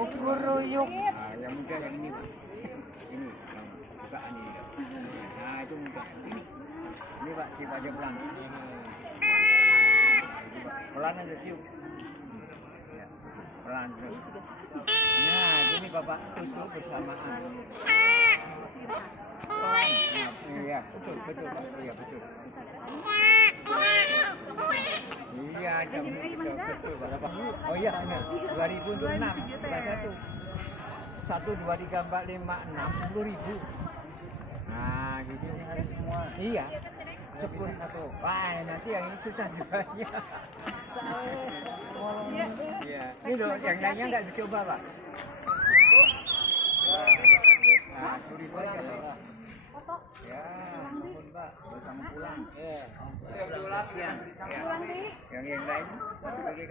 Kukuruyuk. Nah, yang muda yang ini, Bu. Ini yang bukaan ini. Nah, itu muda. Ini Pak, siap aja pelan. Pelan aja siup. Ya, pelan terus. Nah, gini Bapak tutup bersamaan. Nah, iya, betul, betul, Pak. Iya, betul. Iya, jam betul, betul, Pak. Oh iya, 2006, satu. 1, 2, 3, 4, 5, 6, 10.000. Nah, gitu. Semua. Iya. Bisa satu. Wah, nanti yang ini susah jualnya. Iya. Ini loh, yang lainnya nggak dicoba, Pak. Nah, 10.000 aja, Pak. Ya, ampun, Pak. Bersama pulang. Iya. Pulang nih. Yang lain, bagi